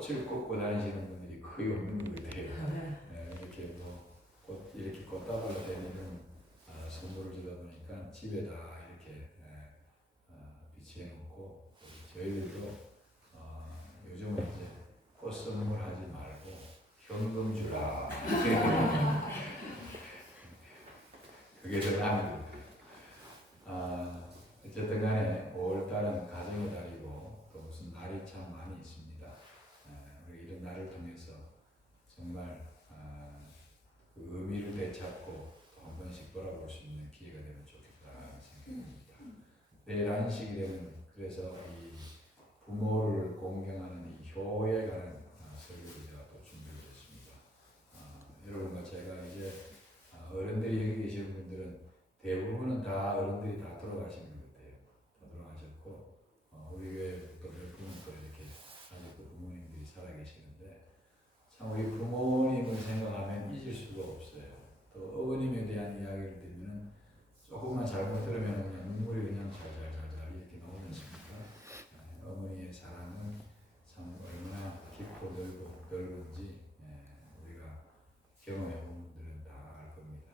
꽃을 꽂고 다니시는 분들이 거의 없는 것 같아요. 이렇게 꽃 이렇게 꽃다발로 다니는 선물을 주다 보니까 집에다 이렇게 비치해 놓고, 저희들도 요즘은 이제 꽃 선물하지 말고 현금 주라. 그게 더 나은 거예요. 어쨌든 간에 5월달은 가정의 달이고 또 무슨 날이 참 많이 있습니다. 우리 이런 날을 통해서 정말 그 의미를 되찾고 또 한 번씩 돌아볼 수 있는 기회가 되면 좋겠다는 생각입니다. 내일 안식이 되면 그래서 이 부모를 공경하는 이 효에 관한 설교를 제가 또 준비를 했습니다. 여러분과 제가 이제 어른들이 여기 계시는 분들은 대부분은 다 어른들이 다 돌아가신 것 같아요. 다 돌아가셨고 우리 교회 또 몇 분은 또 이렇게 아직도 부모님들이 살아계시는데, 참 우리 부모님을 생각하면 잊을 수가 없어요. 또 어머님에 대한 이야기를 들으면 조금만 잘못 들으면 그냥 눈물이 그냥 잘잘잘잘 이렇게 나오지 않습니까? 어머니의 사랑은 참 얼마나 깊고 넓은지 우리가 경험해 본 분들은 다 알 겁니다.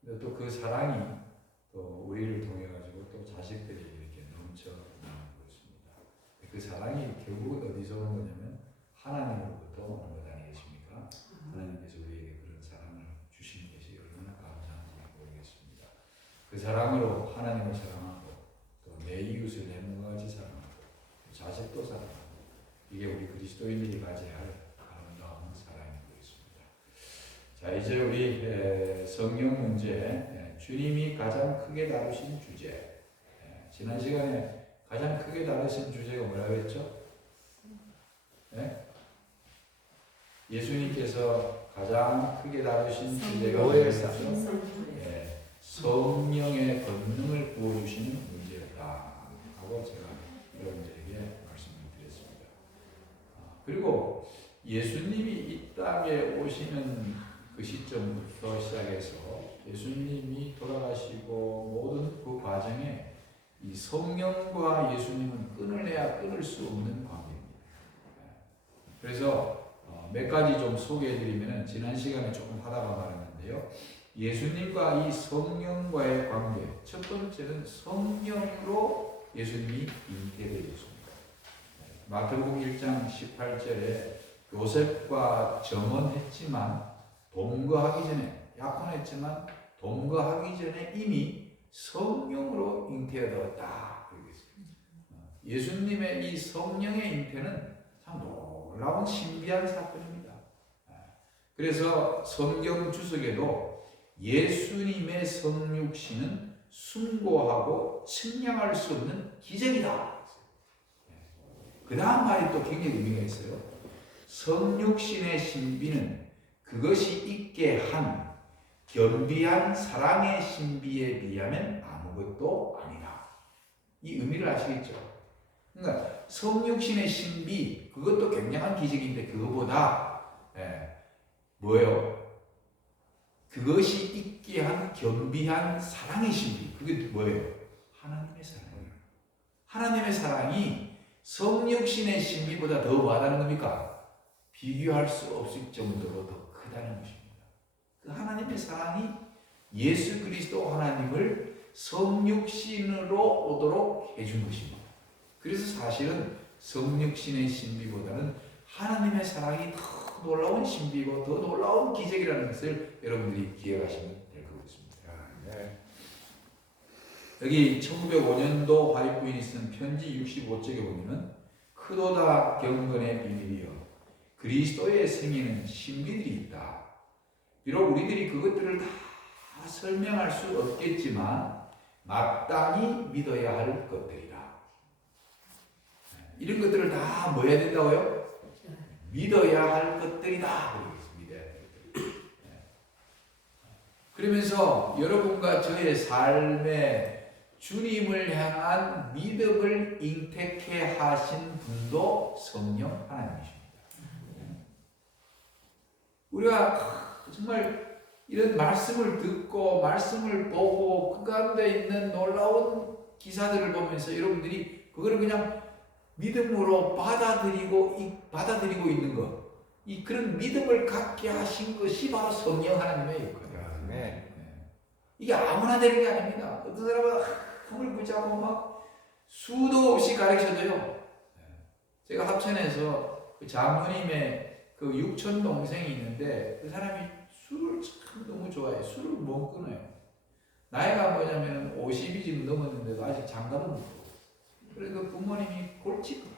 근데 또 그 사랑이 또 우리를 통해 가지고 또 자식들이 이렇게 넘쳐 나오는 것입니다. 그 사랑이 결국은 어디서 오는 거냐면 하나님으로부터 오는 것 아니겠습니까? 하나님께서 우리에게 그런 사랑을 주신 것이 얼마나 감사한지 모르겠습니다. 그 사랑으로 하나님을 사랑하고 또 내 이웃을 내 몸과 같이 사랑하고 자식도 사랑하고, 이게 우리 그리스도인들이 가져야 할 아름다운 사랑인 것입니다. 자, 이제 우리 성령 문제, 주님이 가장 크게 다루신 주제, 지난 시간에 가장 크게 다루신 주제가 뭐라고 했죠? 예수님께서 가장 크게 다루신 주제가 뭐였죠? 성령의 권능을 부어주시는 문제였다 하고 제가 여러분들에게 말씀을 드렸습니다. 그리고 예수님이 이 땅에 오시는 그 시점부터 시작해서 예수님이 돌아가시고 모든 그 과정에 이 성령과 예수님은 끊을래야 끊을 수 없는 관계입니다. 그래서 몇 가지 좀 소개해드리면, 지난 시간에 조금 하다가 말했는데요. 예수님과 이 성령과의 관계, 첫 번째는 성령으로 예수님이 잉태되었습니다. 마태복음 1장 18절에 요셉과 점언했지만 동거하기 전에, 약혼했지만 동거하기 전에 이미 성령으로 잉태되었다. 예수님의 이 성령의 잉태는 참 놀라운 신비한 사건입니다. 그래서 성경 주석에도 예수님의 성육신은 숭고하고 측량할 수 없는 기적이다. 그 다음 말이 또 굉장히 의미가 있어요. 성육신의 신비는 그것이 있게 한 겸비한 사랑의 신비에 비하면 아무것도 아니다. 이 의미를 아시겠죠? 그러니까 성육신의 신비, 그것도 굉장한 기적인데 그거보다 뭐예요? 그것이 있게 한 겸비한 사랑의 신비, 그게 뭐예요? 하나님의 사랑이에요. 하나님의 사랑이 성육신의 신비보다 더 뭐하다는 겁니까? 비교할 수 없을 정도로 더 크다는 것입니다. 그 하나님의 사랑이 예수 그리스도 하나님을 성육신으로 오도록 해준 것입니다. 그래서 사실은 성육신의 신비보다는 하나님의 사랑이 더 놀라운 신비고 더 놀라운 기적이라는 것을 여러분들이 기억하시면 될 것 같습니다. 여기 1905년도 화립부인이 쓴 편지 65쪽에 보면 크도다 경건의 비밀이여 그리스도의 생애는 신비들이 있다. 비록 우리들이 그것들을 다 설명할 수 없겠지만 마땅히 믿어야 할 것들이다. 이런 것들을 다 뭐 해야 된다고요? 믿어야 할 것들이다. 그러면서 여러분과 저의 삶에 주님을 향한 믿음을 잉태케 하신 분도 성령 하나님이십니다. 우리가 정말 이런 말씀을 듣고 말씀을 보고 그 가운데 있는 놀라운 기사들을 보면서 여러분들이 그거를 그냥 믿음으로 받아들이고 있는 것, 이 그런 믿음을 갖게 하신 것이 바로 성령 하나님의 역할이에요. 네. 이게 아무나 되는 게 아닙니다. 어떤 사람은 힘을 붙잡고 막 수도 없이 가르쳐줘요. 제가 합천에서 그 장로님의 그 육촌 동생이 있는데 그 사람이 술을 참 너무 좋아해요. 술을 못 끊어요. 나이가 뭐냐면 50이 지금 넘었는데도 아직 장가도 못 보고. 그래서 부모님이 골치고.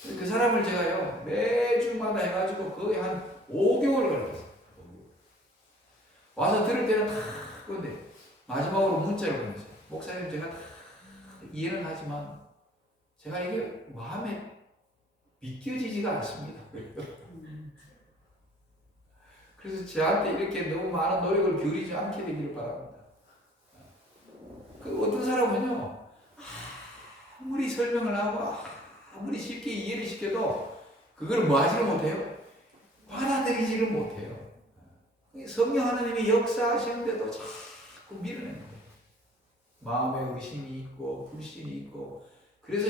그 사람을 제가요 매주마다 해가지고 거의 한 5개월을 가르쳤어요. 와서 들을 때는 다 그런데 마지막으로 문자를 보냈어요. 목사님, 제가 다 이해는 하지만 제가 이게 마음에 믿겨지지가 않습니다. 그래서 저한테 이렇게 너무 많은 노력을 기울이지 않게 되기를 바랍니다. 그 어떤 사람은요 아무리 설명을 하고 아무리 쉽게 이해를 시켜도 그걸 뭐 하지를 못해요? 받아들이지를 못해요. 성령 하나님이 역사하시는데도 자꾸 밀어내는 거예요. 마음에 의심이 있고 불신이 있고. 그래서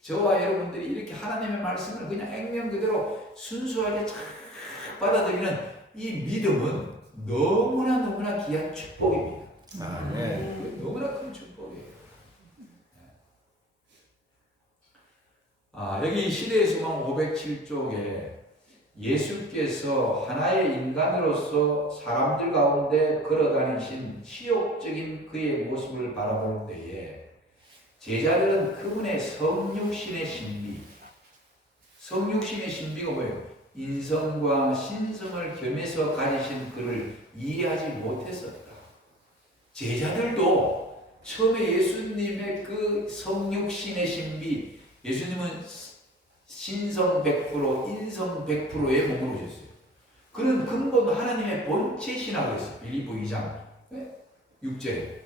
저와 여러분들이 이렇게 하나님의 말씀을 그냥 액면 그대로 순수하게 잘 받아들이는 이 믿음은 너무나 귀한 축복입니다. 네. 너무나 큰 축복이에요. 여기 시대의 수망 507쪽에 예수께서 하나의 인간으로서 사람들 가운데 걸어다니신 치욕적인 그의 모습을 바라볼 때에 제자들은 그분의 성육신의 신비가 뭐예요? 인성과 신성을 겸해서 가지신 그를 이해하지 못했었다. 제자들도 처음에 예수님의 그 성육신의 신비, 예수님은 신성 100%, 인성 100%의 몸으로 오셨어요. 그는 근본 하나님의 본체시라고 했어요. 빌립보 2장 6절에.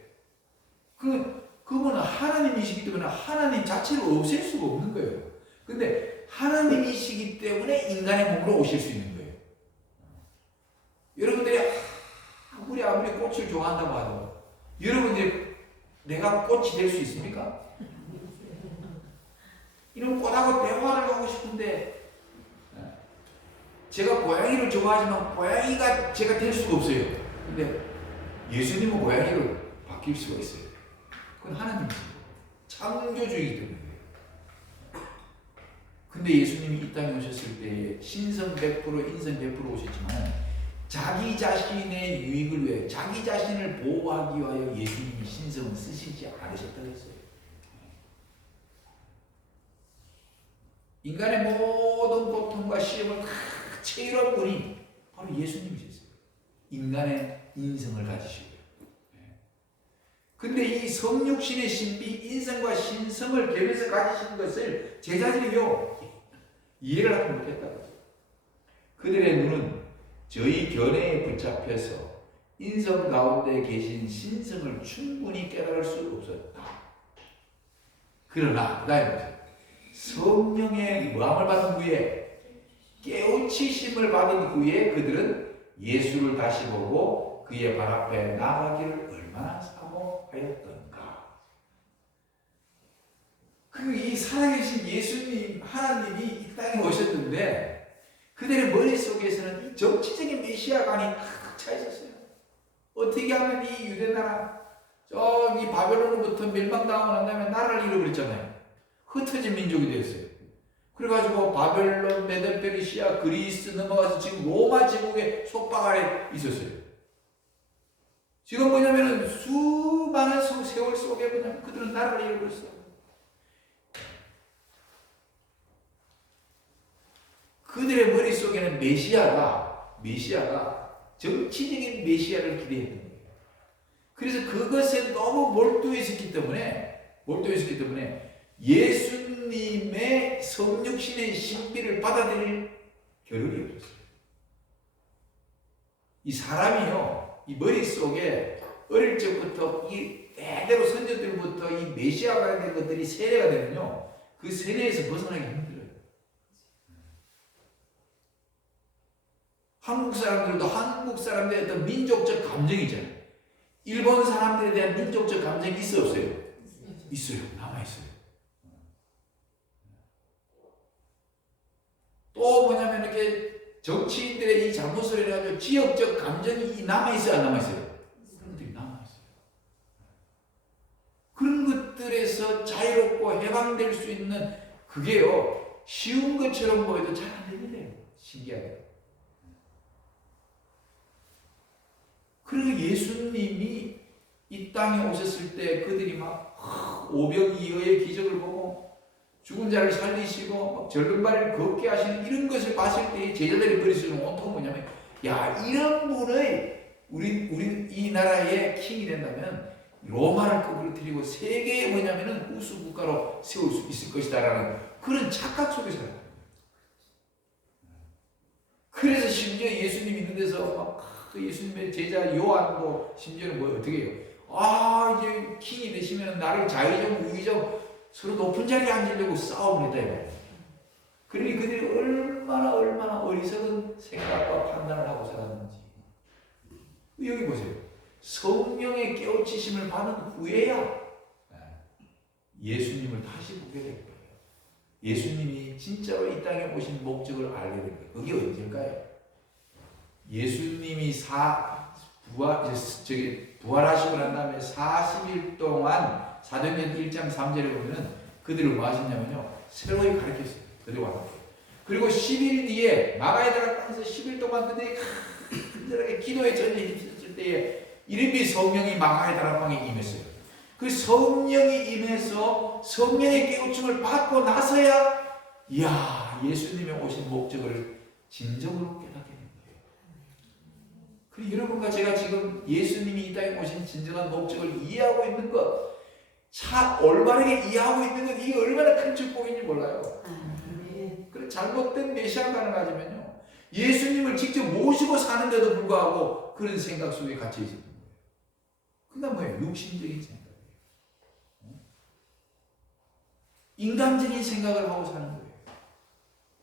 그분은 하나님이시기 때문에 하나님 자체를 없앨 수가 없는 거예요. 근데 하나님이시기 때문에 인간의 몸으로 오실 수 있는 거예요. 여러분들이 아무리 꽃을 좋아한다고 하도 여러분들이 내가 꽃이 될 수 있습니까? 이런 꽃하고 대화를 하고 싶은데 제가 고양이를 좋아하지만 고양이가 제가 될 수가 없어요. 근데 예수님은 고양이로 바뀔 수가 있어요. 그건 하나님이세요. 창조주이기 때문에. 근데 예수님이 이 땅에 오셨을 때 신성 100%, 인성 100% 오셨지만 자기 자신의 유익을 위해 자기 자신을 보호하기 위하여 예수님이 신성을 쓰시지 않으셨다고 했어요. 인간의 모든 고통과 시험을 다 체결한 분이 바로 예수님이셨어요. 인간의 인성을 가지시고요. 근데 이 성육신의 신비, 인성과 신성을 겸해서 가지신 것을 제자들이요 이해를 하지 못했다고 했어요. 그들의 눈은 저희 견해에 붙잡혀서 인성 가운데 계신 신성을 충분히 깨달을 수 없었다. 그러나 그다음에 성령의 마음을 받은 후에 깨우치심을 받은 후에 그들은 예수를 다시 보고 그의 발 앞에 나가기를 얼마나 사모하였던가. 이 살아계신 예수님 하나님이 이 땅에 오셨는데 그들의 머릿속에서는 이 정치적인 메시아관이 탁 차 있었어요. 어떻게 하면 이 유대나라 저기 바벨론으로부터 멸망당하고 난 다음에 나라를 잃어버렸잖아요. 흩어진 민족이 되었어요. 그래가지고 바벨론, 메도 페르시아, 그리스 넘어가서 지금 로마 제국의 속박 아래 있었어요. 지금 뭐냐면은 수많은 세월 속에 뭐냐면 그들은 나라를 잃어버렸어요. 그들의 머릿속에는 메시아가 정치적인 메시아를 기대했던 거예요. 그래서 그것에 너무 몰두해 있었기 때문에 예수님의 성육신의 신비를 받아들일 겨를이 없었어요. 이 사람이요, 이 머릿속에 어릴 적부터 이 대대로 선조들부터 이 메시아가 된 것들이 세뇌가 되면요, 그 세뇌에서 벗어나기 힘들어요. 한국 사람들도 한국 사람들의 어떤 민족적 감정이 있잖아요. 일본 사람들에 대한 민족적 감정이 있어 없어요? 있어요. 남아있어요. 또 뭐냐면 이렇게 정치인들의 이 잘못을 해가지고 지역적 감정이 남아있어요, 안 남아있어요? 그런 것들이 남아있어요. 그런 것들에서 자유롭고 해방될 수 있는 그게요, 쉬운 것처럼 보여도 잘 안 되는데요. 신기하게. 그리고 예수님이 이 땅에 오셨을 때 그들이 막 오병이어의 기적을 보고 죽은 자를 살리시고 절름발을 걷게 하시는 이런 것을 봤을 때 제자들이 버리시는 온통 뭐냐면, 야, 이런 분의 우리 이 나라의 킹이 된다면 로마를 거꾸로뜨리고 세계에 뭐냐면은 우수 국가로 세울 수 있을 것이다라는 그런 착각 속에 살아요. 그래서 심지어 예수님 있는 데서 막 그 예수님의 제자 요한도 심지어는 뭐 어떻게 해요? 아, 이제 킹이 되시면 나를 자의적 우의적 서로 높은 자리에 앉으려고 싸움을 했다. 그러니 그들이 얼마나 어리석은 생각과 판단을 하고 살았는지. 여기 보세요. 성령의 깨우치심을 받은 후에야 예수님을 다시 보게 될 거예요. 예수님이 진짜로 이 땅에 오신 목적을 알게 될 거예요. 그게 언제일까요? 예수님이 부활하시고 난 다음에 40일 동안 사도행전 1장 3절에 보면은 그들을 뭐 하셨냐면요, 새로이 가르쳤어요. 그들이 왔어요. 그리고 10일 뒤에 마가에다가 땅에서 10일 동안 그들이 간절하게 기도에 전념했을 때에 이름이 성령이 마가에다가 땅에 임했어요. 그 성령이 임해서 성령의 깨우침을 받고 나서야, 이야, 예수님이 오신 목적을 진정으로 깨닫게 됩니다. 그리고 여러분과 제가 지금 예수님이 이 땅에 오신 진정한 목적을 이해하고 있는 것, 올바르게 이해하고 있는 것, 이게 얼마나 큰 축복인지 몰라요. 그런 잘못된 메시아관을 가지면요, 예수님을 직접 모시고 사는데도 불구하고 그런 생각 속에 갇혀 있는 거예요. 그건 뭐예요? 육신적인 생각이에요. 인간적인 생각을 하고 사는 거예요.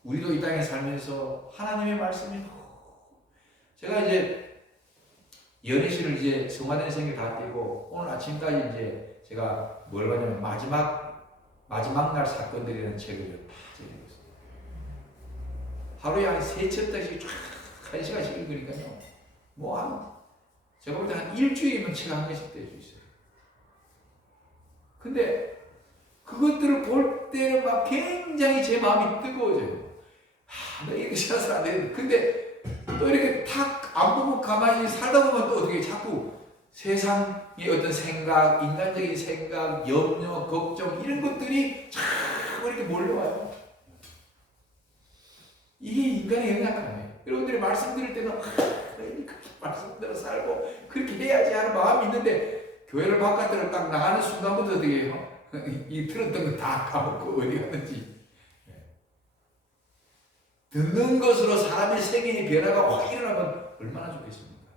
우리도 이 땅에 살면서 하나님의 말씀이, 제가 이제 연희실을 이제 성화된 생일 다 떼고 오늘 아침까지 이제 제가 뭘 하냐면 마지막 날 사건들이라는 책을 다 읽고 있어요. 하루에 한 3챕터씩 쫙 1시간씩 읽으니까요. 제가 볼 때 한 일주일이면 책 한 개씩 뗄 수 있어요. 근데 그것들을 볼 때는 막 굉장히 제 마음이 뜨거워져요. 나 이렇게 살아서 안 되는데. 근데 또 이렇게 탁 안 보고 가만히 살다 보면 또 어떻게 자꾸 세상의 어떤 생각, 인간적인 생각, 염려, 걱정 이런 것들이 자꾸 이렇게 몰려와요. 이게 인간의 영향감이에요. 여러분들이 말씀 들을 때는 말씀대로 살고 그렇게 해야지 하는 마음이 있는데, 교회를 바깥으로 딱 나가는 순간부터 어떻게 해요? 이 들었던 거 다 까먹고 어디 갔는지. 듣는 것으로 사람의 생애의 변화가 확 일어나면 얼마나 좋겠습니까?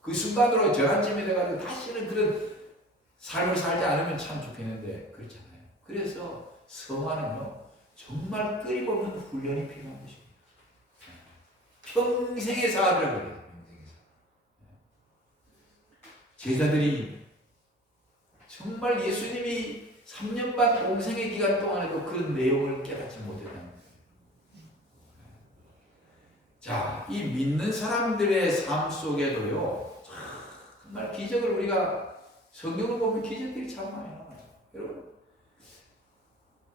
그 순간으로 전환점이 돼가지고 다시는 그런 삶을 살지 않으면 참 좋겠는데 그렇잖아요. 그래서 성화는요, 정말 끊임없는 훈련이 필요한 것입니다. 평생의 사업을 그래요. 제자들이 정말 예수님이 3년 반 공생의 기간 동안에도 그런 내용을 깨닫지 못했다는 거예요. 자, 이 믿는 사람들의 삶 속에도요, 정말 기적을 우리가 성경을 보면 기적들이 참 많아요. 여러분,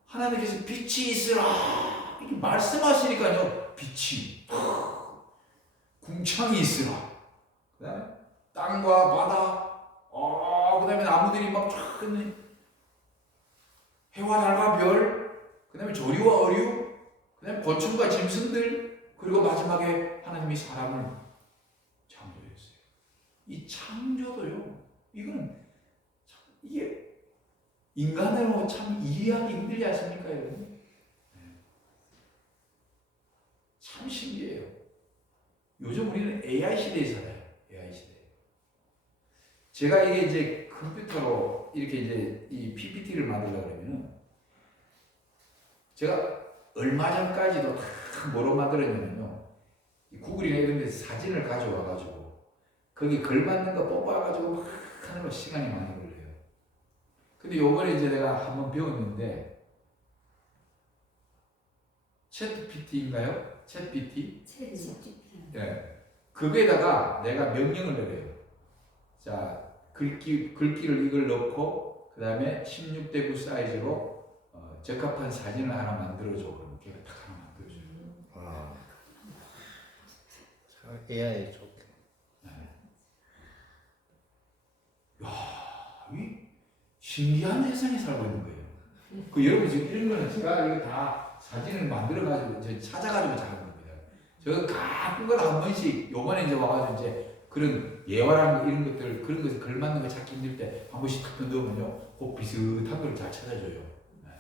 하나님께서 빛이 있으라 이렇게 말씀하시니까요, 빛이 궁창이 있으라. 그다음에 땅과 바다, 그다음에 나무들이 막 쫙 있는 해와 달과 별, 그다음에 조류와 어류, 그다음에 곤충과 짐승들. 그리고 마지막에 하나님이 사람을 창조했어요. 이 창조도요, 이게 인간으로 참 이해하기 힘들지 않습니까, 여러분? 참 신기해요. 요즘 우리는 AI 시대에 살아요. AI 시대. 제가 이게 이제 컴퓨터로 이렇게 이제 이 PPT를 만들려고 그러면은, 제가 얼마 전까지도 다 뭐로 만들었냐면요, 구글이나 이런 데서 사진을 가져와가지고 거기 걸맞는 거 뽑아가지고 막 하는 거 시간이 많이 걸려요. 근데 요번에 이제 내가 한번 배웠는데, 챗PT인가요? 챗PT? 챗GPT. 예. 그거에다가 내가 명령을 내려요. 자, 글귀를 이걸 넣고 그 다음에 16대 9 사이즈로 적합한 사진을 하나 만들어줘. 그러면 걔가 딱 하나 만들어줘요. 아, 참 AI 좋게. 이 신기한 세상에 살고 있는 거예요. 그 여러분 지금 이런 거는 제가 이거 다 사진을 만들어가지고 이제 찾아가지고 작은 겁니다. 저 가끔 거다 한 번씩 요번에 이제 와가지고 이제 그런 예화랑 이런 것들 그런 것에 걸맞는 거 찾기 힘들 때 한 번씩 탁 넣으면요, 그 비슷한 걸 잘 찾아줘요. 네.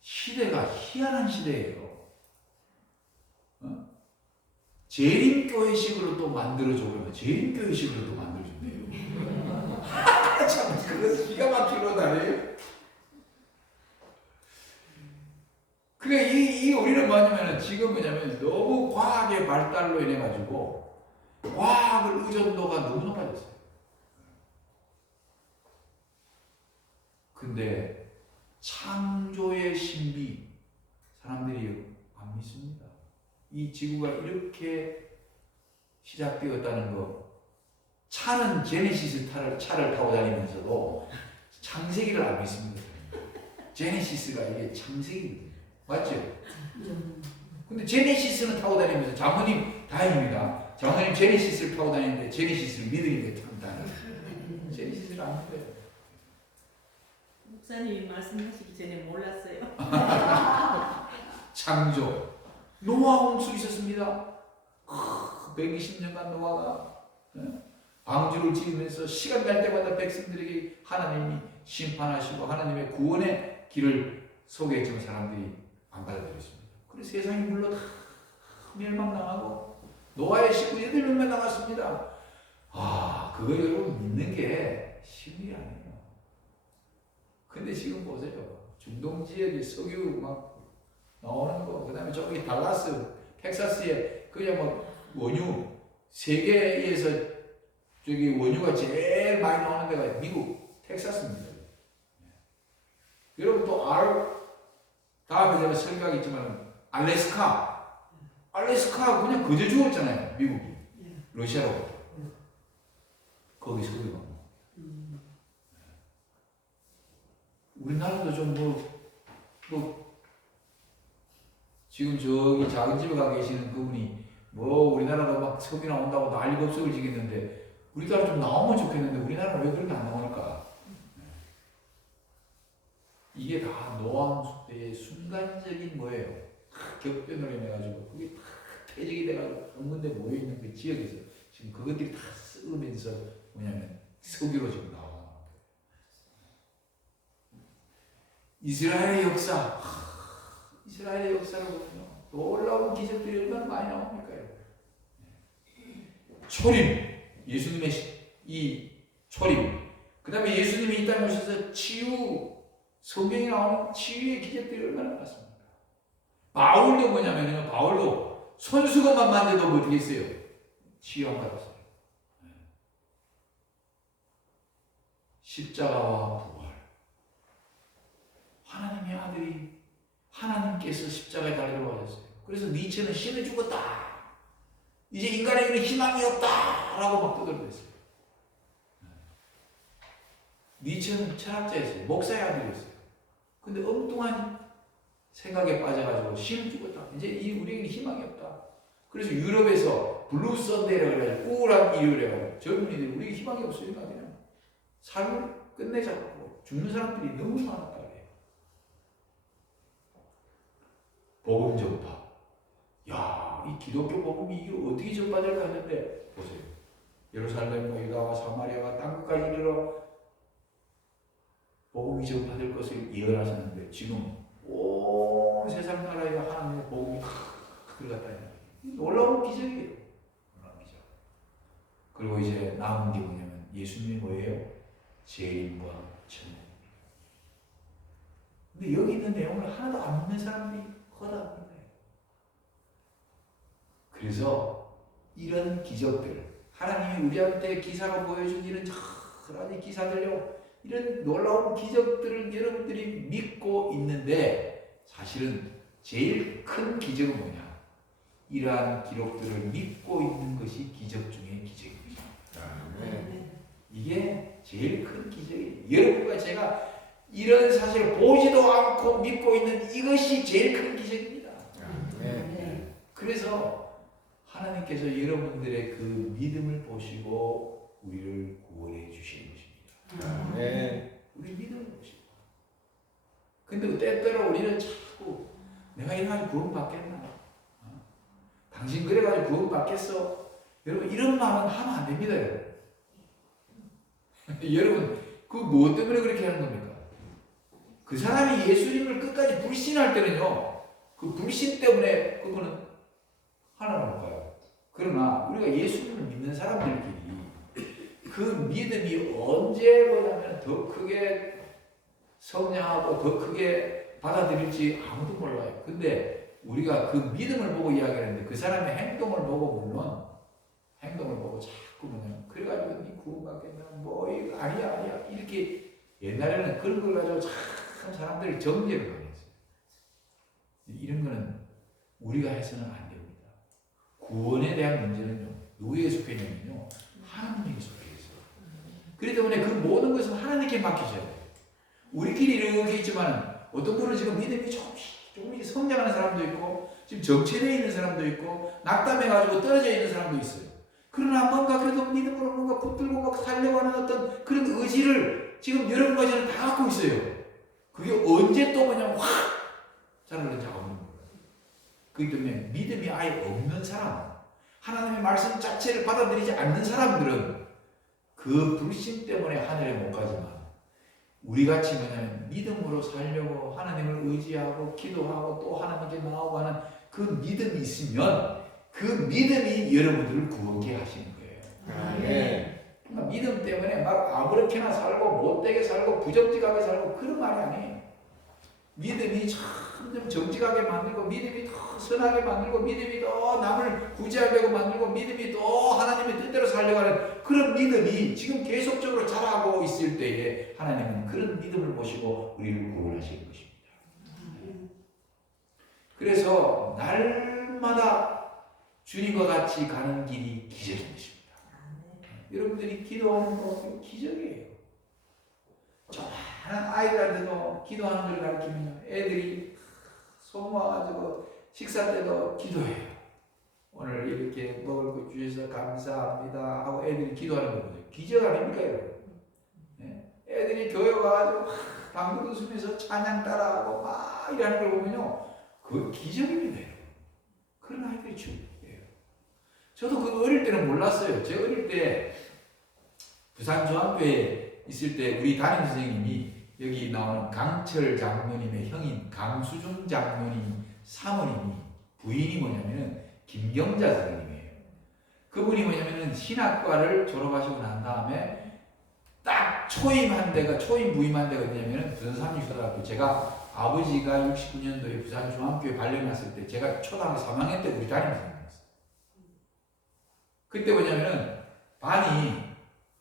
시대가 희한한 시대예요. 재림교회식으로 또 만들어줘 그러면 재림교회식으로 또 만들어준대요. 참 그거 기가 막히로 다네요. 그래 이 우리는 뭐냐면 지금 뭐냐면 너무 과학의 발달로 인해 가지고 과학을 의존도가 너무 높아졌어요. 근데 창조의 신비 사람들이 안 믿습니다. 이 지구가 이렇게 시작되었다는 거. 차는 제네시스 차를 타고 다니면서도 창세기를 안 믿습니다. 제네시스가 이게 창세기거든요. 맞죠? 근데 제네시스는 타고 다니면서 장모님 다행입니다. 장모님 제네시스를 타고 다니는데 제네시스를 믿으니까 참 다행이에요. 제네시스를 안 믿어요. 목사님이 말씀하시기 전에 몰랐어요. 창조. 노아 홍수 있었습니다. 120년간 노아가 방주를 지으면서 시간 날 때마다 백성들에게 하나님이 심판하시고 하나님의 구원의 길을 소개했지만 사람들이 안 받아들였습니다. 그래서 세상이 물로 다 멸망당하고 노아의 식구 8명만 남았습니다. 그거 여러분 믿는 게 쉬운 일이 아니에요. 근데 지금 보세요. 중동 지역에 석유 막 나오는 거, 그 다음에 저기 달라스, 텍사스에 그냥 막 원유, 세계에서 저기 원유가 제일 많이 나오는 데가 미국 텍사스입니다. 여러분 또 다음에 제가 설명하겠지만 알래스카 그냥 그저 죽었잖아요. 미국이 러시아로 거기 석유가 우리나라도 좀 지금 저기 작은 집에 가 계시는 그분이 우리나라도 막 석유 나온다고 난리법석을 지겠는데 우리나라 좀 나오면 좋겠는데 우리나라는 왜 그렇게 안 나올까? 이게 다 노아홍수 때의 순간적인 뭐예요? 격변으로 인해가지고 그게 다 퇴직이 돼가지고 한 군데 모여있는 그 지역에서 지금 그것들이 다 썩으면서 뭐냐면 석유로 지금 나와. 이스라엘의 역사, 이스라엘의 역사를 보면요, 놀라운 기적들이 얼마나 많이 나옵니까요? 초림, 예수님의 이 초림, 그 다음에 예수님이 이 땅에 오셔서 치유, 성경에 나오는 치유의 기적들이 얼마나 많습니까? 바울도 뭐냐면요, 바울도 손수건만 만져도 뭐 어떻게 했어요? 치유한 받았어요. 십자가와 부활. 하나님의 아들이 하나님께서 십자가에 달려 가셨어요. 그래서 니체는 신을 죽었다. 이제 인간에게는 희망이 없다. 라고 막 떠들었어요. 니체는 철학자였어요. 목사의 아들이었어요. 근데 엉뚱한 생각에 빠져가지고 신을 죽었다. 이제 우리에게는 희망이 없다. 그래서 유럽에서 블루 선데이라고 해가지고 우울한 일요일에 가지고 젊은이들이 우리에게 희망이 없으니까 그냥 삶을 끝내자고 죽는 사람들이 너무 많았다 그래요. 복음 전파. 야, 이 기독교 복음이 이게 어떻게 전파될까 했는데 보세요. 예루살렘과 유다와 사마리아와 땅끝까지 이르러 복음이 전파될 것을 예언하셨는데 지금 온 세상 나라에 하나님의 복음이 다 들어갔다. 놀라운 기적이에요. 놀라운 기적. 그리고 이제 남은 게 뭐냐면 예수님이 뭐예요? 재림과 천국. 근데 여기 있는 내용을 하나도 안 믿는 사람들이 허다합니다. 그래서 이런 기적들, 하나님이 우리한테 기사로 보여준 이런 여러 가지 기사들요, 이런 놀라운 기적들을 여러분들이 믿고 있는데 사실은 제일 큰 기적은 뭐냐? 이러한 기록들을 믿고 있는 것이 기적 중에 기적입니다. 이게 제일 큰 기적이에요. 여러분과 제가 이런 사실을 보지도 않고 믿고 있는 이것이 제일 큰 기적입니다. 그래서 하나님께서 여러분들의 그 믿음을 보시고 우리를 구원해 주시는 것입니다. 우리 믿음을 보시고. 근데 때때로 우리는 자꾸 내가 이래가지고 구원받겠나? 당신 그래가지고 구원받겠어? 여러분 이런 말은 하면 안 됩니다. 여러분. 여러분 그 무엇 때문에 그렇게 하는 겁니까? 그 사람이 예수님을 끝까지 불신할 때는요, 그 불신 때문에 그거는 하나님을 봐요. 그러나 우리가 예수님을 믿는 사람들끼리 그 믿음이 언제 보냐면 더 크게 성장하고 더 크게 받아들일지 아무도 몰라요. 근데 우리가 그 믿음을 보고 이야기하는데 그 사람의 행동을 보고 물론 행동을 보고 자꾸 뭐냐면 그래가지고 니 구원받겠나 뭐 이거 아니야 이렇게 옛날에는 그런 걸 가지고 참 사람들이 정죄를 많이 했어요. 이런 거는 우리가 해서는 안 됩니다. 구원에 대한 문제는요 누구에게 속해 있냐면요 하나님에게 속해 있어요. 그렇기 때문에 그 모든 것은 하나님께 맡기셔야 돼요. 우리끼리 이렇게 있지만 어떤 분은 지금 믿음이 조금씩 성장하는 사람도 있고 지금 정체되어 있는 사람도 있고 낙담해가지고 떨어져 있는 사람도 있어요. 그러나 뭔가 그래도 믿음으로 뭔가 붙들고 막 살려고 하는 어떤 그런 의지를 지금 여러분과 저는 다 갖고 있어요. 그게 언제 또 그냥 확 자라는지 아무도 몰라요. 그렇기 때문에 믿음이 아예 없는 사람, 하나님의 말씀 자체를 받아들이지 않는 사람들은 그 불신 때문에 하늘에 못 가지만 우리같이 뭐냐면 믿음으로 살려고 하나님을 의지하고 기도하고 또 하나님께 나오고 하는 그 믿음이 있으면 그 믿음이 여러분들을 구원케 하시는 거예요. 그러니까 믿음 때문에 막 아무렇게나 살고 못되게 살고 부정직하게 살고 그런 말이 아니에요. 믿음이 점점 정직하게 만들고 믿음이 더 선하게 만들고 믿음이 더 남을 구제하려고 만들고 믿음이 더 하나님의 뜻대로 살려고 하는 그런 믿음이 지금 계속적으로 자라고 있을 때에 하나님은 그런 믿음을 보시고 우리를 구원하시는 것입니다. 그래서 날마다 주님과 같이 가는 길이 기적인 것입니다. 여러분들이 기도하는 거 기적이에요. 조그마한 아이들한테도 기도하는 걸 가르치면 애들이 소모와가지고 식사 때도 기도해요. 오늘 이렇게 먹을 거 주셔서 감사합니다 하고 애들이 기도하는 거거든요. 기적 아닙니까 여러분? 네? 애들이 교회 와가지고 방구 웃으면서 찬양 따라하고 막 이러는 걸 보면요 그건 기적입니다. 여러분. 그런 아이들이 중요해요. 저도 그 어릴 때는 몰랐어요. 제가 어릴 때 부산중앙교회에 있을 때 우리 담임 선생님이 여기 나오는 강철 장로님의 형인 강수준 장로님 사모님이 부인이 뭐냐면은 김경자 선생님이에요. 그분이 뭐냐면은 신학과를 졸업하시고 난 다음에 딱 초임 부임한 데가 어디냐면은 부산삼육초등학교. 제가 아버지가 69년도에 부산중앙교회 발령났을 때 제가 초등학교 3학년 때 우리 담임 선생님이었어요. 그때 뭐냐면은 반이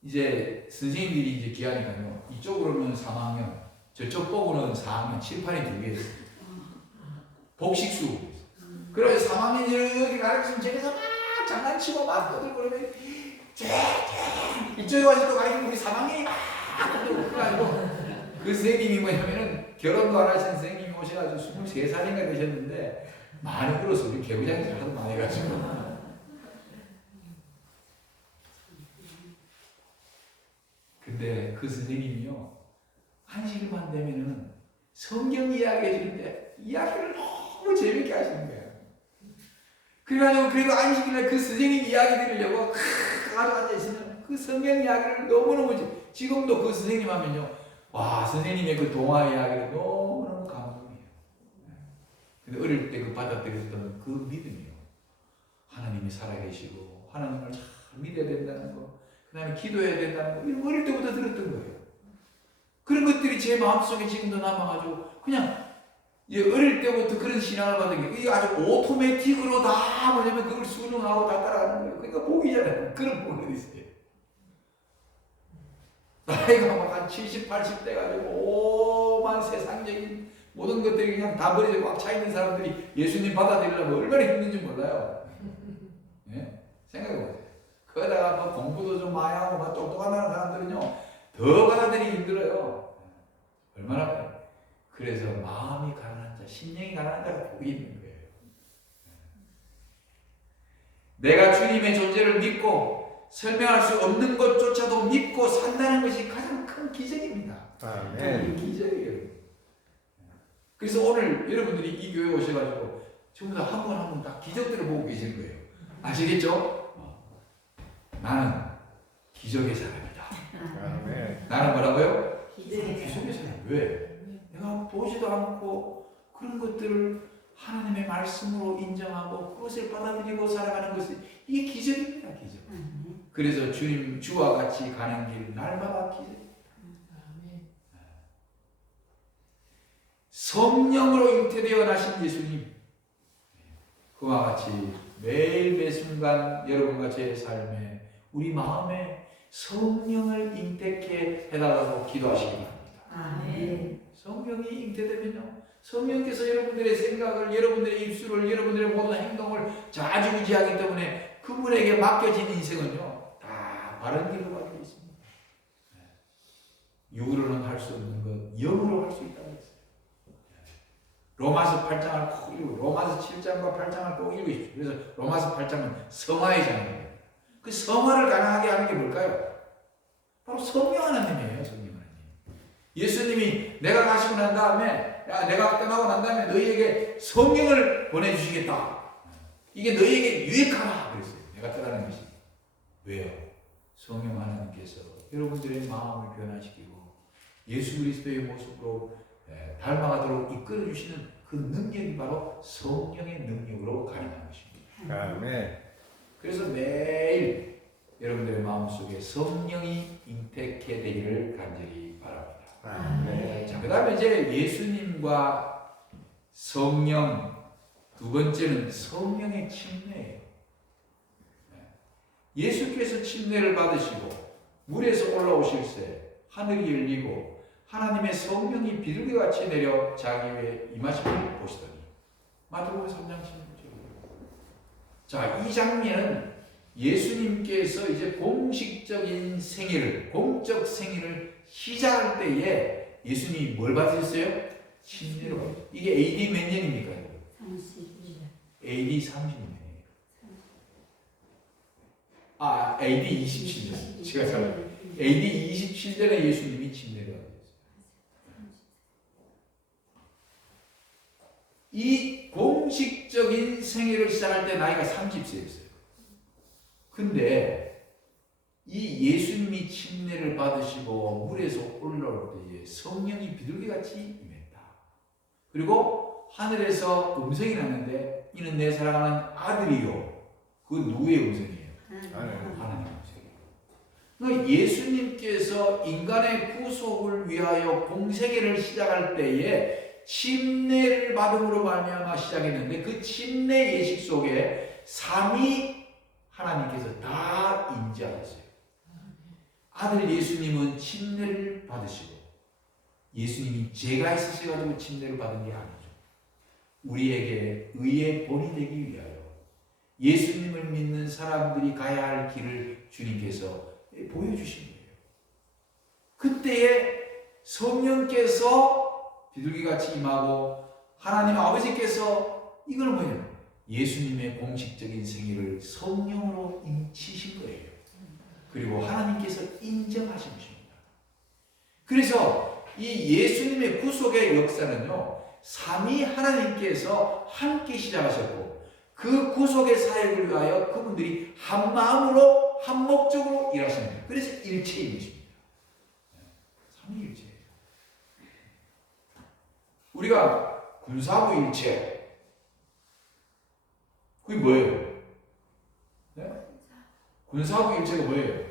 이제 선생님들이 이제 기하니까요. 이쪽으로는 3학년, 저쪽 보고는 4학년, 칠판이 두 개 있어요. 복식수. 그래서 3학년이 이렇게 가르치면 저기서 막 장난치고 막 떠들고 그러면 이쪽에 와서 또 가르치면 우리 3학년이 막 떠들고 그래가지고 그 선생님이 뭐냐면은 결혼도 안 하신 선생님이 오셔가지고 23살인가 되셨는데 많이 울어서 우리 개구장에서 하도 많이 해가지고 근데 그 선생님이요 안식일만 되면은 성경 이야기 해주는데 이야기를 너무 재밌게 하시는 거예요. 그래가지고 그래도 안식일에 그 선생님 이야기 들으려고 가지고 앉아있으면 그 성경 이야기를 너무너무 지금도 그 선생님 하면요 와 선생님의 그 동화 이야기를 너무너무 감동해요. 근데 어릴 때 그 받아들였던 그 믿음이요 하나님이 살아계시고 하나님을 잘 믿어야 된다는 거 그 다음에 기도해야 된다는 거 이런 어릴 때부터 들었던 거예요. 그런 것들이 제 마음속에 지금도 남아가지고 그냥 어릴 때부터 그런 신앙을 받은 게 이게 아주 오토매틱으로 다 뭐냐면 그걸 순응하고 다 따라가는 거예요. 그러니까 복이잖아요. 그런 복이 있어요. 나이가 막 한 70, 80 돼가지고 오만 세상적인 모든 것들이 그냥 다 버리고 꽉 차 있는 사람들이 예수님 받아들이려면 얼마나 힘든지 몰라요. 예? 생각해보세요. 거기다가 뭐 공부도 좀 많이 하고 막 똑똑한 사람들은요 더 받아들이기 힘들어요. 얼마나. 그래서 마음이 가난한 자, 심령이 가난한 자가 복이 있는 거예요. 내가 주님의 존재를 믿고 설명할 수 없는 것조차도 믿고 산다는 것이 가장 큰 기적입니다. 아멘. 기적이에요. 그래서 오늘 여러분들이 이 교회 오셔가지고 전부 다 한 번 한 번 다 기적들을 보고 계시는 거예요. 아시겠죠? 나는 기적의 사람이다. 아멘. 나는 뭐라고요? 기적의 기적의 사람. 왜? 내가 보지도 않고 그런 것들을 하나님의 말씀으로 인정하고 그것을 받아들이고 살아가는 것이 이게 기적입니다. 기적. 그래서 주님 주와 같이 가는 길 날마다 기적. 성령으로 잉태되어 나신 예수님, 그와 같이 매일 매 순간 여러분과 제 삶에 우리 마음에 성령을 잉태케 해달라고 기도하시기 바랍니다. 아멘. 성령이 잉태되면요, 성령께서 여러분들의 생각을, 여러분들의 입술을, 여러분들의 모든 행동을 좌지우지하기 때문에 그분에게 맡겨진 인생은요 다 바른 길로 가게 있습니다. 육으로는 할 수 없는 것 영으로 할 수 있다고 했어요. 로마서 8장을 꼭 읽고 로마서 7장과 8장을 꼭 읽으십시오. 그래서 로마서 8장은 성화의 장이에요. 그 성화를 가능하게 하는 게 뭘까요? 바로 성령 하나님이에요. 성령 하나님. 예수님이 내가 가시고 난 다음에, 내가 떠나고 난 다음에 너희에게 성령을 보내주시겠다. 이게 너희에게 유익하라 그랬어요. 내가 떠나는 것이. 왜요? 성령 하나님께서 여러분들의 마음을 변화시키고 예수 그리스도의 모습으로 닮아가도록 이끌어주시는 그 능력이 바로 성령의 능력으로 가능한 것입니다. 아멘. 그래서 매일 여러분들의 마음속에 성령이 잉태케 되기를 간절히 바랍니다. 아멘. 자, 그 다음에 이제 예수님과 성령, 두 번째는 성령의 침례예요. 예수께서 침례를 받으시고 물에서 올라오실 때 하늘이 열리고 하나님의 성령이 비둘기같이 내려 자기 위에 임하심을 보시더니, 마태복음 3장 16절. 자, 이 장면은 예수님께서 이제 공식적인 생애를, 공적 생애를 시작할 때에 예수님이 뭘 받으셨어요? 침례를 받으셨어요. 이게 AD 몇 년입니까? 30년. AD 30년이에요. AD 27년. 제가 잘 AD 27년에 예수님이 침례를 받으셨어요. 이 공식적인 생애를 시작할 때 나이가 30세였어요. 근데 이 예수님이 침례를 받으시고 물에서 올라올 때에 성령이 비둘기같이 임했다. 그리고 하늘에서 음성이 났는데 이는 내 사랑하는 아들이요. 그 누구의 음성이에요? 하나님의 음성이에요. 그러니까 예수님께서 인간의 구속을 위하여 공생애를 시작할 때에 침례를 받음으로 말미암아 시작했는데, 그 침례 예식 속에 삼위 하나님께서 다 임재하셨어요. 아들 예수님은 침례를 받으시고, 예수님이 죄가 있으셔가지고 침례를 받은 게 아니죠. 우리에게 의의 본이 되기 위하여 예수님을 믿는 사람들이 가야 할 길을 주님께서 보여주신 거예요. 그때에 성령께서 비둘기같이 임하고 하나님 아버지께서 이걸 뭐예요? 예수님의 공식적인 생애를 성령으로 인치신 거예요. 그리고 하나님께서 인정하신 것입니다. 그래서 이 예수님의 구속의 역사는요, 삼위 하나님께서 함께 시작하셨고, 그 구속의 사역을 위하여 그분들이 한 마음으로 한 목적으로 일하시는 거예요. 그래서 일체인 것입니다. 삼위일체예요. 우리가 군사부 일체, 그게 뭐예요? 네? 군사부 일체가 뭐예요?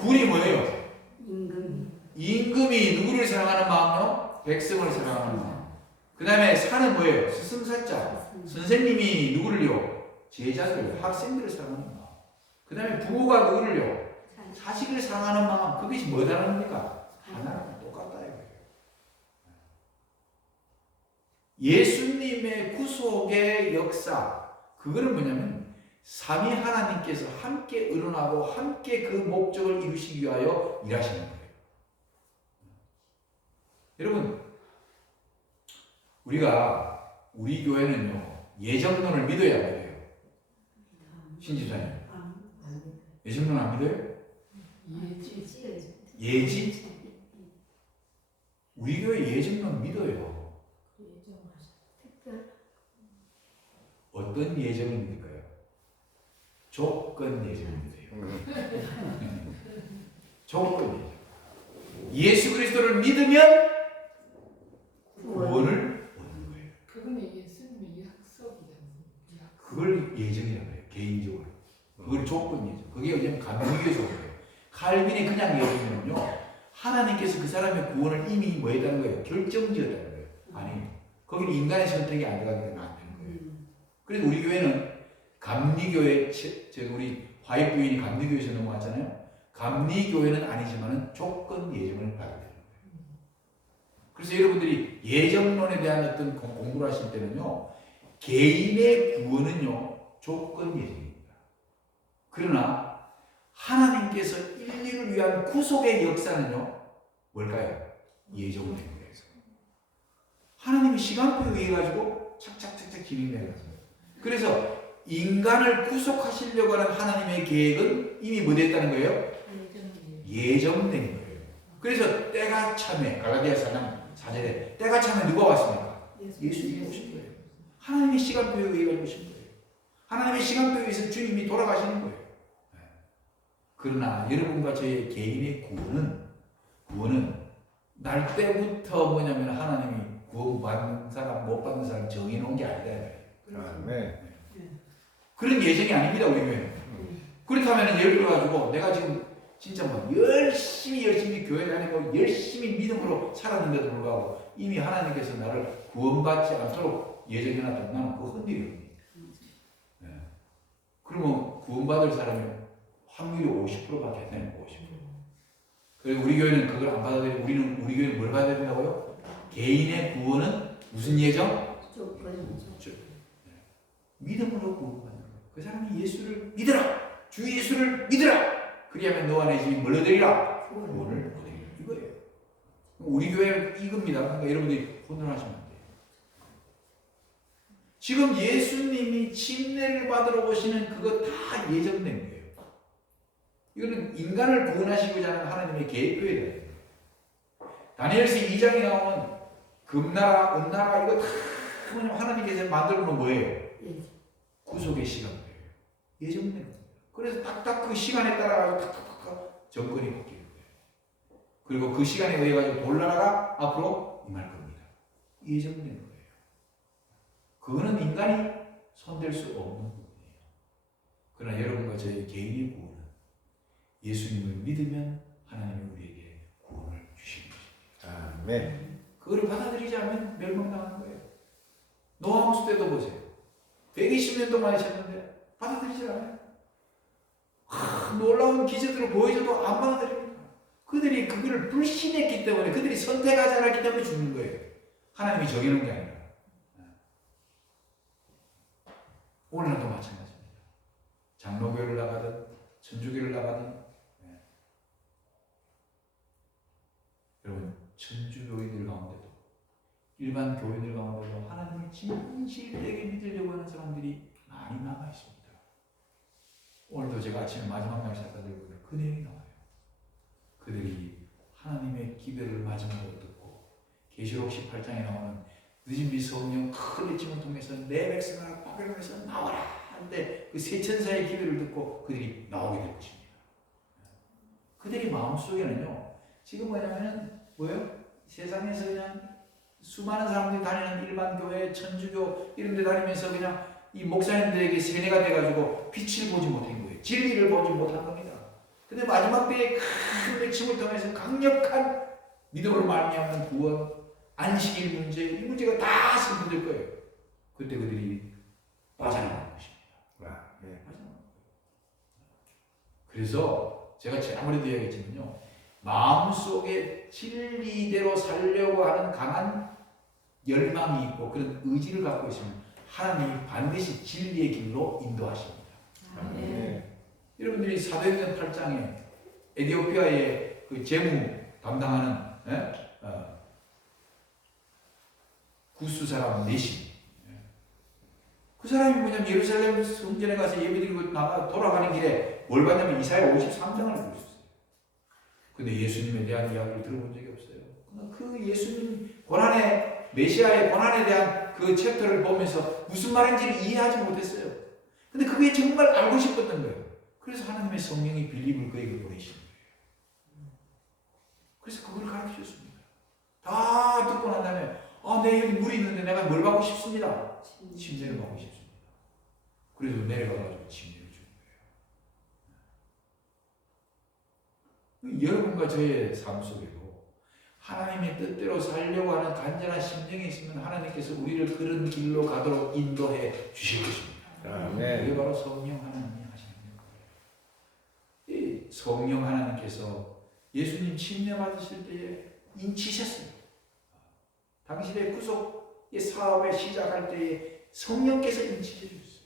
군이 뭐예요? 임금이 누구를 사랑하는 마음요? 백성을 사랑하는 마음. 그 다음에 사는 뭐예요? 스승사자. 선생님이 누구를요? 제자들, 학생들을 사랑하는 마음. 그 다음에 부모가 누구를요? 자식을 사랑하는 마음. 그것이 뭐다랍니까? 하나랑 똑같다 이거예요. 예수님의 구속의 역사, 그거는 뭐냐면 삼위 하나님께서 함께 의논하고 함께 그 목적을 이루시기 위하여 일하시는 거예요. 여러분, 우리 교회는요, 예정론을 믿어야 돼요. 신집사님, 예정론 안 믿어요? 예지? 우리 교회 예정론 믿어요. 어떤 예정을 믿을까요? 조건 예정을 믿어요. 조건 예정. 예수 그리스도를 믿으면 구원을 얻는 거예요. 그건 예수님의 약속이잖아요. 그걸 예정이라고 해요. 개인적으로. 그걸 조건 예정. 그게 왜냐면 감리교에서 그래요. 칼빈이 그냥 예정이면요, 하나님께서 그 사람의 구원을 이미 뭐 했다는 거예요? 결정지었다는 거예요. 아니, 거기는 인간의 선택이 안 들어가게 되면 안 되는 거예요. 그래서 우리 교회는 감리교회, 우리 화입 부인이 감리교회에서 넘어왔잖아요. 감리교회는 아니지만은 조건 예정을 받아야 돼요. 그래서 여러분들이 예정론에 대한 어떤 공부를 하실 때는요, 개인의 구원은요, 조건 예정입니다. 그러나 하나님께서 인류를 위한 구속의 역사는요, 뭘까요? 예정된 거예요. 하나님이 시간표에 의해 가지고 착착착착 진행되는 거죠. 그래서 인간을 구속하시려고 하는 하나님의 계획은 이미 뭐 됐다는 거예요? 예정된 거예요. 그래서 때가 참에, 갈라디아서 4절에 때가 참에 누가 왔습니까? 예수님이 오신 거예요. 하나님의 시간표에 의해 오신 거예요. 하나님의 시간표에 의해서 주님이 돌아가시는 거예요. 그러나 여러분과 저의 개인의 구원은 날 때부터 뭐냐면 하나님이 구원받는 사람, 못 받는 사람 정해놓은 게 아니다. 아멘. 그런 예정이 아닙니다, 우리 교회는. 그렇다면 예를 들어가지고 내가 지금 진짜 뭐 열심히 교회 다니고 열심히 믿음으로 살았는데도 불구하고 이미 하나님께서 나를 구원받지 않도록 예정해놨다면 나는 그거 흔들려요. 네. 그러면 구원받을 사람이 확률이 50%밖에 안 되는 거예요. 50%. 그래서 우리 교회는 그걸 안 받아들이고 우리 교회는 뭘 받아야 된다고요? 개인의 구원은 무슨 예정? 믿음으로 구원받는 거예요. 그 사람이 예수를 믿으라. 주 예수를 믿으라. 그리하면 너 안에 집이 뭘 얻으리라? 구원을 얻으리라. 이거예요. 우리 교회 이겁니다. 그러니까 여러분들이 혼돈하시면 안 돼요. 지금 예수님이 침례를 받으러 오시는 그거 다 예정된 거예요. 이거는 인간을 구원하시고자 하는 하나님의 계획표에 대해서. 다니엘서 2장에 나오는 금나라, 은나라 이거 다 하나님께서 만들어 놓은 뭐예요? 구속의 시간표예요. 예정된 겁니다. 그래서 딱딱 그 시간에 따라가지고 탁탁탁 정권이 바뀌는 거예요. 그리고 그 시간에 의해 가지고 돌나라가 앞으로 임할 겁니다. 예정된 거예요. 그거는 인간이 손댈 수 없는 부분이에요. 그러나 여러분과 저의 개인의 구원은 예수님을 믿으면 하나님이 우리에게 구원을 주시는 것입니다. 아멘. 그거를 받아들이지 않으면 멸망당하는 거예요. 노아무스 때도 보세요. 120년 동안 하셨는데 받아들이지 않아요. 놀라운 기적들을 보여줘도 안 받아들입니다. 그들이 그거를 불신했기 때문에, 그들이 선택하지 않았기 때문에 죽는 거예요. 하나님이 정해놓은 게 아니라. 오늘도 마찬가지입니다. 장로교를 나가든 천주교를 나가든, 여러분 천주교인들 가운데도 일반 교인들 가운데도 하나님을 진실되게 믿으려고 하는 사람들이 많이 남아 있습니다. 오늘도 제가 아침에 마지막 날 사람들을 보면 그 내용이 나와요. 그들이 하나님의 기도를 마지막으로 듣고 계시록 18장에 나오는 늦은 비 성령 큰 외침을 통해서 내 백성아 바벨론에서 나와라 하는데 그 세 천사의 기도를 듣고 그들이 나오게 될 것입니다. 그들이 마음속에는요, 지금 뭐냐면은 뭐예요? 세상에서 그냥 수많은 사람들이 다니는 일반 교회, 천주교 이런 데 다니면서 그냥 이 목사님들에게 세뇌가 돼가지고 빛을 보지 못한 거예요. 진리를 보지 못한 겁니다. 근데 마지막 때에 큰 외침을 통해서 강력한 믿음으로 말미암는 구원, 안식일 문제, 이 문제가 다 승부될 거예요. 그때 그들이 빠져나가는 것입니다. 그래서 제가 아무래도 이야기했지만요, 마음속에 진리대로 살려고 하는 강한 열망이 있고 그런 의지를 갖고 있으면 하나님이 반드시 진리의 길로 인도하십니다. 아멘. 여러분들이 사도행전 8장에 에티오피아의 그 재무 담당하는 구스 사람 내시, 그 사람이 뭐냐면 예루살렘 성전에 가서 예배드리고 나가 돌아가는 길에 뭘 봤냐면 이사야 53장을 보고 있었어요. 근데 예수님에 대한 이야기를 들어본 적이 없어요. 그 예수님 고난의 메시아의 고난에 대한 그 챕터를 보면서 무슨 말인지를 이해하지 못했어요. 근데 그게 정말 알고 싶었던 거예요. 그래서 하나님의 성령이 빌립을 그에게 보내신 거예요. 그래서 그걸 가르쳐 줬습니다. 다 듣고 난 다음에 내 여기 물이 있는데 내가 뭘 받고 싶습니다. 침례를 받고 싶습니다. 그래서 내려가가지고 침례를 준 거예요. 여러분과 저의 삶 속에도 하나님의 뜻대로 살려고 하는 간절한 심정이 있으면 하나님께서 우리를 그런 길로 가도록 인도해 주실 것입니다. 아멘. 이게 바로 성령 하나님이 하시는 거예요. 이 성령 하나님께서 예수님 침례 받으실 때에 인치셨어요. 당신의 구속의 사업에 시작할 때에 성령께서 인치해 주셨어요.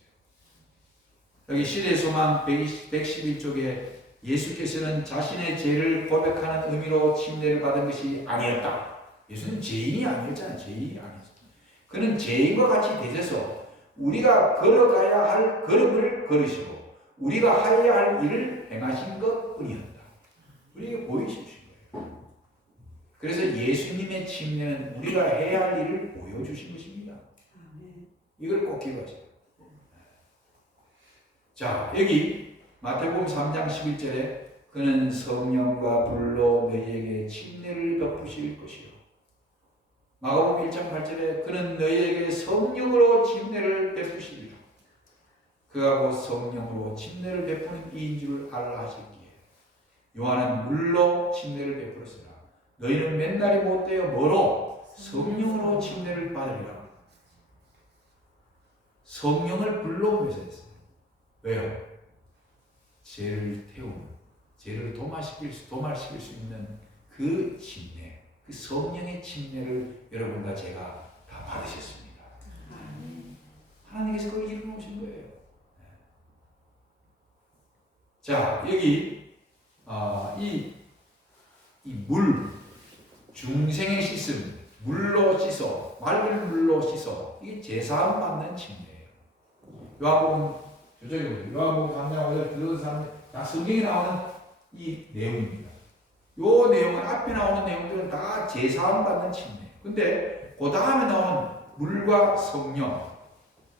여기 시대의 소망 111쪽에 예수께서는 자신의 죄를 고백하는 의미로 침례를 받은 것이 아니었다. 예수는 죄인이 아니었잖아요. 죄인이 아니었어요. 그는 죄인과 같이 되셔서 우리가 걸어가야 할 걸음을 걸으시고 우리가 하여야 할 일을 행하신 것 뿐이었다. 우리에게 보여주신 거예요. 그래서 예수님의 침례는 우리가 해야 할 일을 보여주신 것입니다. 이걸 꼭 기억하세요. 자, 여기 마태복음 3장 11절에 그는 성령과 불로 너희에게 침례를 베푸실 것이요. 마가복음 1장 8절에 그는 너희에게 성령으로 침례를 베푸시리라. 그가 곧 성령으로 침례를 베푸는 이인 줄 알라 하셨기에 요한은 물로 침례를 베풀었으나 너희는 맨날이 못되어 뭐로? 성령으로 침례를 받으리라. 성령을 불로 묘사했어요. 왜요? 죄를 태우는, 죄를 도말시킬 수 있는 그 침례, 그 성령의 침례를 여러분과 제가 다 받으셨습니다. 하나님께서 그걸 이루어놓으신 거예요. 자, 여기 이 물, 중생의 씻음, 물로 씻어, 맑은 물로 씻어, 이게 제사함 받는 침례예요. 요한복음 요한복음 3장 5절 들은 사람 다 성경에 나오는 이 내용입니다. 요 내용은 앞에 나오는 내용들은 다 제사함 받는 침례. 근데 그 다음에 나오는 물과 성령,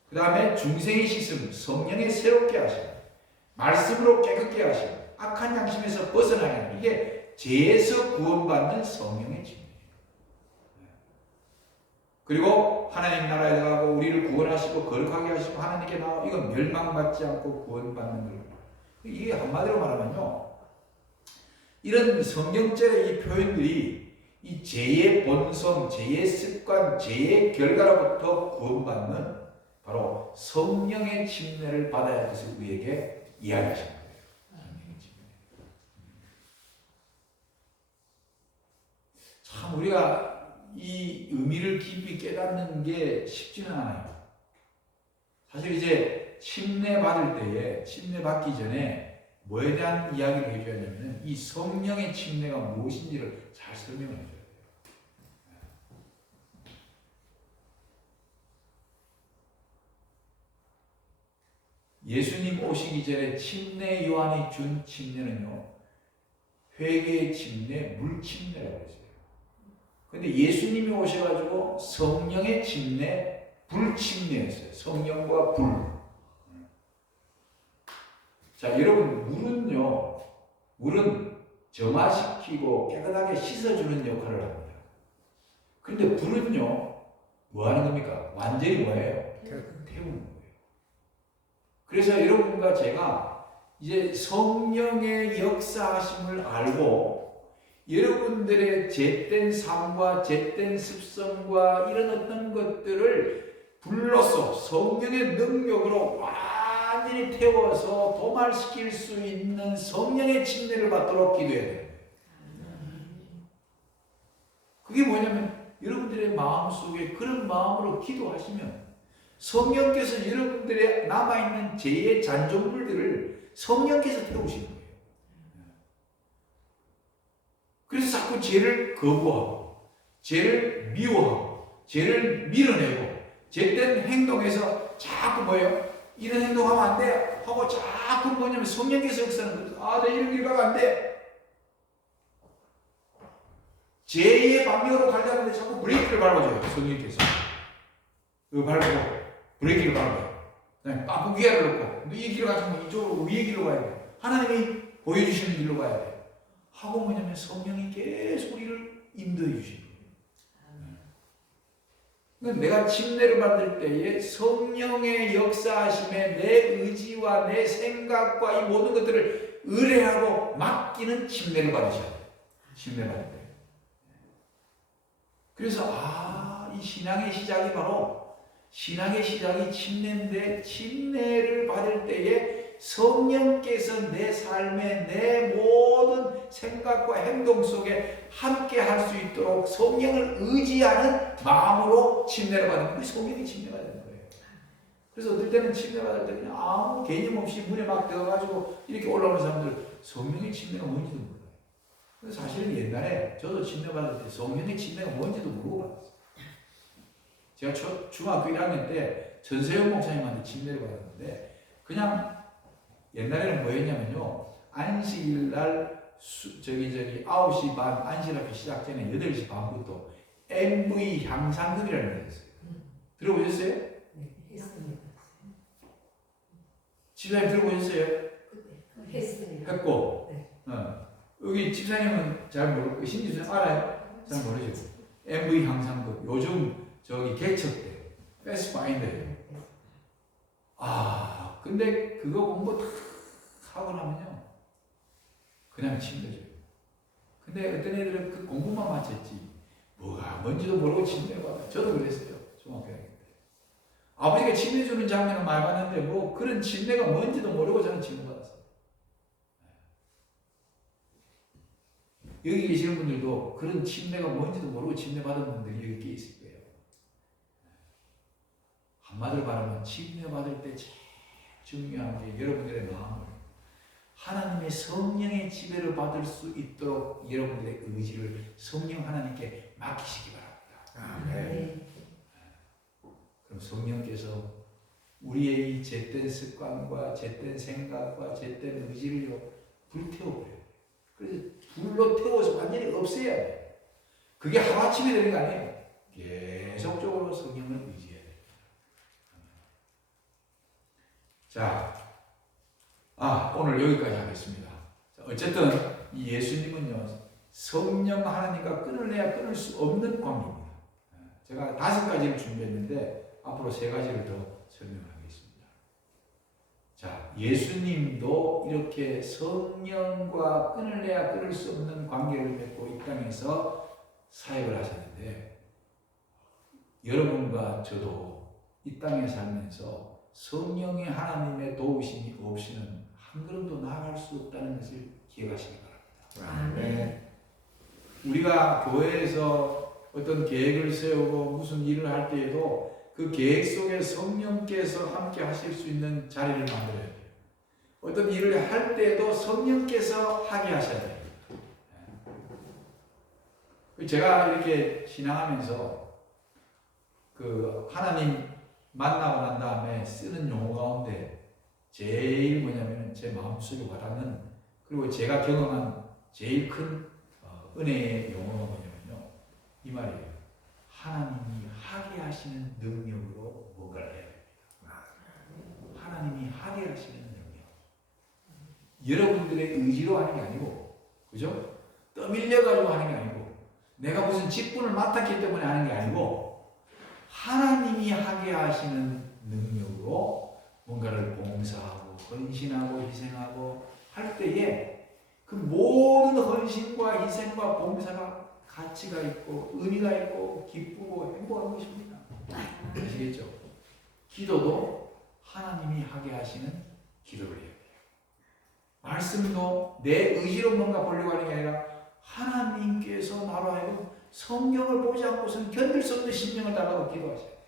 그 다음에 중생의 씻음, 성령의 새롭게 하심, 말씀으로 깨끗게 하심, 악한 양심에서 벗어나게 하는 이게 죄에서 구원받는 성령의 침례예요. 그리고 하나님 나라에 들어가고 우리를 구원하시고 거룩하게 하시고 하나님께 나와 이건 멸망받지 않고 구원받는 거예요. 이게 한마디로 말하면요, 이런 성경절의 이 표현들이 이 죄의 본성, 죄의 습관, 죄의 결과로부터 구원받는 바로 성령의 침례를 받아야 할 것을 우리에게 이야기하신 거예요. 참 우리가 이 의미를 깊이 깨닫는 게 쉽지는 않아요. 사실 이제 침례 받을 때에, 침례 받기 전에 뭐에 대한 이야기를 해줘야 되냐면 이 성령의 침례가 무엇인지를 잘 설명을 해줘야 돼요. 예수님 오시기 전에 침례 요한이 준 침례는요, 회개의 침례, 물 침례라고 했어요. 근데 예수님이 오셔가지고 성령의 침례, 불 침례였어요. 성령과 불. 자, 여러분, 물은 정화시키고 깨끗하게 씻어주는 역할을 합니다. 근데 불은요, 뭐 하는 겁니까? 완전히 뭐예요? 태우는 거예요. 그래서 여러분과 제가 이제 성령의 역사하심을 알고 여러분들의 죄된 삶과 죄된 습성과 이런 어떤 것들을 불로써 성령의 능력으로 완전히 태워서 도말시킬 수 있는 성령의 침례를 받도록 기도해야 돼요. 그게 뭐냐면 여러분들의 마음속에 그런 마음으로 기도하시면 성령께서 여러분들의 남아있는 죄의 잔존물들을 성령께서 태우시는 거예요. 그래서 자꾸 죄를 거부하고 죄를 미워하고 죄를 밀어내고 죄된 행동에서 자꾸 뭐예요? 이런 행동하면 안 돼 하고 자꾸 뭐냐면 성령께서 역사하는 거예요. 아, 내 이런 길 가면 안 돼. 죄의 방향으로 가려는데 자꾸 브레이크를 밟아줘요. 성령께서. 이거 밟고 브레이크를 밟아요. 네, 아, 그 기회를 놓고 이 길을 가지고 이쪽으로 위의 길로 가야 돼. 하나님이 보여주시는 길로 가야 돼. 하고 뭐냐면 성령이 계속 우리를 인도해 주시는 거예요. 그러니까 내가 침례를 받을 때에 성령의 역사하심에 내 의지와 내 생각과 이 모든 것들을 의뢰하고 맡기는 침례를 받으셔야 돼요. 침례 받을 때. 그래서 이 신앙의 시작이 바로 신앙의 시작이 침례인데 침례를 받을 때에 성령께서 내 삶의 내 모든 생각과 행동 속에 함께 할 수 있도록 성령을 의지하는 마음으로 침례를 받는 게 성령이 침례가 되는 거예요. 그래서 어떨 때는 침례 받을 때 그냥 아무 개념 없이 문에 막 들어가지고 이렇게 올라오는 사람들 성령의 침례가 뭔지도 몰라요. 그래서 사실은 옛날에 저도 침례 받을 때 성령의 침례가 뭔지도 모르고 받았어요. 제가 중학교 1학년 때 전세영 목사님한테 침례를 받았는데 그냥 옛날에는 뭐였냐면요. 안식일날 9시 반 안식일학교 시작 전에 8시 반부터 MV 향상급이라는 게 있어요. 들어보셨어요? 네, 했습니다. 집사님 들어보셨어요? 했습니다. 했고 네. 여기 집사님은 잘 모르고 신집사님 알아요? 잘 모르죠. MV 향상급 요즘 저기 개척 때 패스파인더예요. 근데 그거 공부 다 하고 나면요 그냥 침대줘요. 근데 어떤 애들은 그 공부만 마쳤지 뭐가 뭔지도 모르고 침대 받아요. 저도 그랬어요. 중학교 다닐 때 아버지가 침대 주는 장면은 많이 봤는데 뭐 그런 침대가 뭔지도 모르고 저는 침대 받았어요. 여기 계시는 분들도 그런 침례가 뭔지도 모르고 침례 받은 분들이 여기 있을 거예요. 한마디로 말하면 침례 받을 때 제일 중요한 게 여러분들의 마음을 하나님의 성령의 지배를 받을 수 있도록 여러분들의 의지를 성령 하나님께 맡기시기 바랍니다. 아멘. 그럼 성령께서 우리의 이 잿된 습관과 잿된 생각과 잿된 의지를요 불태워버려요. 그래서 불로 태워서 완전히 없애야 돼요. 그게 하루아침에 되는 거 아니에요. 계속적으로 성령을 의지해야 돼요. 자, 오늘 여기까지 하겠습니다. 어쨌든 이 예수님은요 성령 하나님과 끊을래야 끊을 수 없는 관계입니다. 제가 5가지를 준비했는데 앞으로 3가지를 더 설명하겠습니다. 자, 예수님도 이렇게 성령과 끊을래야 끊을 수 없는 관계를 맺고 이 땅에서 사역을 하셨는데 여러분과 저도 이 땅에 살면서 성령의 하나님의 도우심이 없이는 한 걸음도 나아갈 수 없다는 것을 기억하시기 바랍니다. 아멘. 우리가 교회에서 어떤 계획을 세우고 무슨 일을 할 때에도 그 계획 속에 성령께서 함께 하실 수 있는 자리를 만들어야 돼요. 어떤 일을 할 때에도 성령께서 하게 하셔야 돼요. 제가 이렇게 신앙하면서 그 하나님 만나고 난 다음에 쓰는 용어 가운데 제일 뭐냐면 제 마음속에 와닿는 그리고 제가 경험한 제일 큰 은혜의 용어가 뭐냐면요. 이 말이에요. 하나님이 하게 하시는 능력으로 뭔가를 해야 됩니다. 하나님이 하게 하시는 능력. 여러분들의 의지로 하는 게 아니고, 그죠? 떠밀려가지고 하는 게 아니고, 내가 무슨 직분을 맡았기 때문에 하는 게 아니고, 하나님이 하게 하시는 능력으로 뭔가를 봉사하고, 헌신하고, 희생하고 할 때에 그 모든 헌신과 희생과 봉사가 가치가 있고 의미가 있고 기쁘고 행복한 것입니다. 아시겠죠? 기도도 하나님이 하게 하시는 기도를 해야 돼요. 말씀도 내 의지로 뭔가 보려고 하는 게 아니라 하나님께서 나로 하여금 성경을 보지 않고서는 견딜 수 없는 심령을 달라고 기도하셔야 돼요.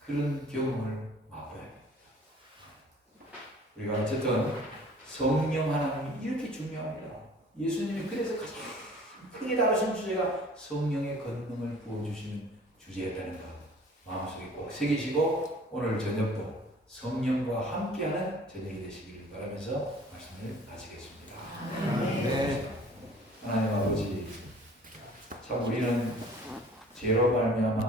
그런 경험을 맛봐야 됩니다. 우리가 어쨌든 성령 하나님이 이렇게 중요합니다. 예수님이 그래서 가장 크게 다루신 주제가 성령의 권능을 부어주시는 주제였다는 것 마음속에 꼭 새기시고 오늘 저녁도 성령과 함께하는 저녁이 되시기를 바라면서 말씀을 마치겠습니다. 네. 하나님 아버지, 참 우리는 죄로 말미암아